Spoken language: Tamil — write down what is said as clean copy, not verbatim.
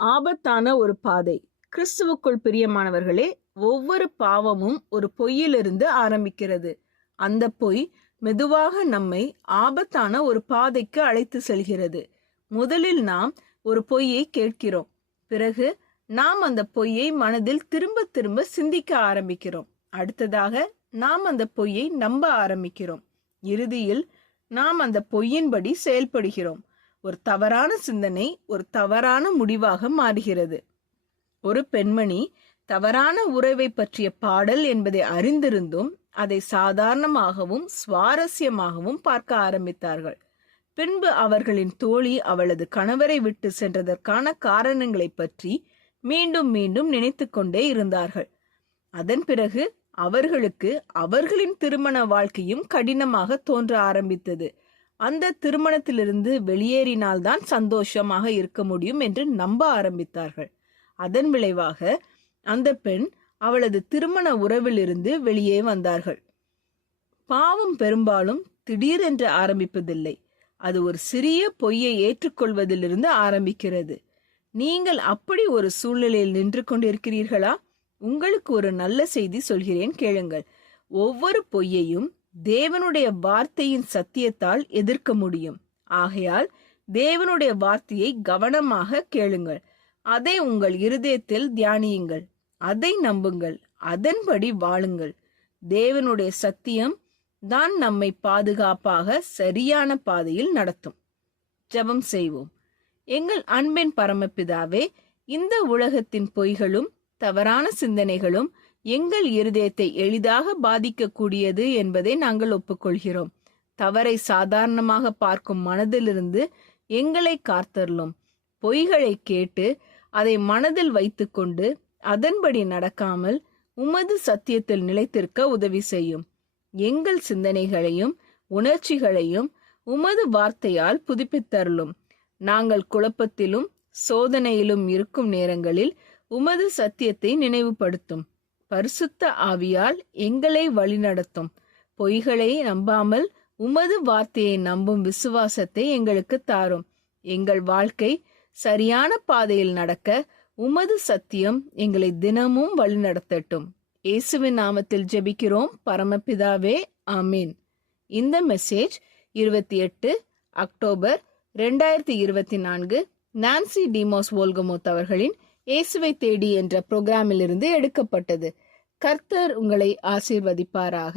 ஆபத்தான ஒரு பாதை. கிறிஸ்துவுக்குள் பிரியமானவர்களே, ஒவ்வொரு பாவமும் ஒரு பொய்யிலிருந்து ஆரம்பிக்கிறது. அந்த பொய் மெதுவாக நம்மை ஆபத்தான ஒரு பாதைக்கு அழைத்து செல்கிறது. முதலில் நாம் ஒரு பொய்யை கேட்கிறோம். பிறகு நாம் அந்த பொய்யை மனதில் திரும்ப திரும்ப சிந்திக்க ஆரம்பிக்கிறோம். அடுத்ததாக நாம் அந்த பொய்யை நம்ப ஆரம்பிக்கிறோம். இறுதியில் நாம் அந்த பொய்யின்படி செயல்படுகிறோம். ஒரு தவறான சிந்தனை ஒரு தவறான முடிவாக மாறுகிறது. ஒரு பெண்மணி தவறான உறவை பற்றிய பாடல் என்பதை அறிந்திருந்தும் அதை சாதாரணமாகவும் சுவாரஸ்யமாகவும் பார்க்க ஆரம்பித்தார்கள். பின்பு அவர்களின் தோழி அவளது கணவரை விட்டு சென்றதற்கான காரணங்களை பற்றி மீண்டும் மீண்டும் நினைத்து கொண்டே இருந்தார்கள். அதன் பிறகு அவர்களுக்கு அவர்களின் திருமண வாழ்க்கையும் கடினமாக தோன்ற ஆரம்பித்தது. அந்த திருமணத்திலிருந்து வெளியேறினால்தான் சந்தோஷமாக இருக்க முடியும் என்று நம்ப ஆரம்பித்தார்கள். அதன் விளைவாக அந்த பெண் அவளது திருமண உறவிலிருந்து வெளியே வந்தார்கள். பாவம் பெரும்பாலும் திடீரென்று ஆரம்பிப்பதில்லை. அது ஒரு சிறிய பொய்யை ஏற்றுக்கொள்வதிலிருந்து ஆரம்பிக்கிறது. நீங்கள் அப்படி ஒரு சூழ்நிலையில் நின்று கொண்டிருக்கிறீர்களா? உங்களுக்கு ஒரு நல்ல செய்தி சொல்கிறேன், கேளுங்கள். ஒவ்வொரு பொய்யையும் தேவனுடைய வார்த்தையின் சத்தியத்தால் எதிர்க்க முடியும். ஆகையால் தேவனுடைய வார்த்தையை கவனமாக கேளுங்கள். அதை உங்கள் இருதயத்தில் தியானியுங்கள். அதை நம்புங்கள். அதன்படி வாழுங்கள். தேவனுடைய சத்தியம் தான் நம்மை பாதுகாப்பாக சரியான பாதையில் நடத்தும். ஜெபம் செய்வோம். எங்கள் அன்பின் பரமபிதாவே, இந்த உலகத்தின் பொய்களும் தவறான சிந்தனைகளும் எங்கள் இருதயத்தை எளிதாக பாதிக்கக்கூடியது என்பதை நாங்கள் ஒப்புக்கொள்கிறோம். தவறை சாதாரணமாக பார்க்கும் மனதிலிருந்து எங்களை காத்தருளும். பொய்களை கேட்டு அதை மனதில் வைத்துக்கொண்டு அதன்படி நடக்காமல் உமது சத்தியத்தில் நிலைத்திருக்க உதவி செய்யும். எங்கள் சிந்தனைகளையும் உணர்ச்சிகளையும் உமது வார்த்தையால் புதுப்பித்தருளும். நாங்கள் குழப்பத்திலும் சோதனையிலும் இருக்கும் நேரங்களில் உமது சத்தியத்தை நினைவுபடுத்தும். பரிசுத்த ஆவியால் எங்களை வழிநடத்தும். பொய்களை நம்பாமல் உமது வார்த்தையை நம்பும் விசுவாசத்தை எங்களுக்கு தாரும். எங்கள் வாழ்க்கை சரியான பாதையில் நடக்க உமது சத்தியம் எங்களை தினமும் வழிநடத்தட்டும். இயேசுவின் நாமத்தில் ஜெபிக்கிறோம் பரமபிதாவே, ஆமீன். இந்த மெசேஜ் 28 அக்டோபர் 2024 நான்சி டிமோஸ் வோல்கமோத் அவர்களின் இயேசுவை தேடி என்ற புரோகிராமிலிருந்து எடுக்கப்பட்டது. கர்த்தர் உங்களை ஆசீர்வதிப்பாராக.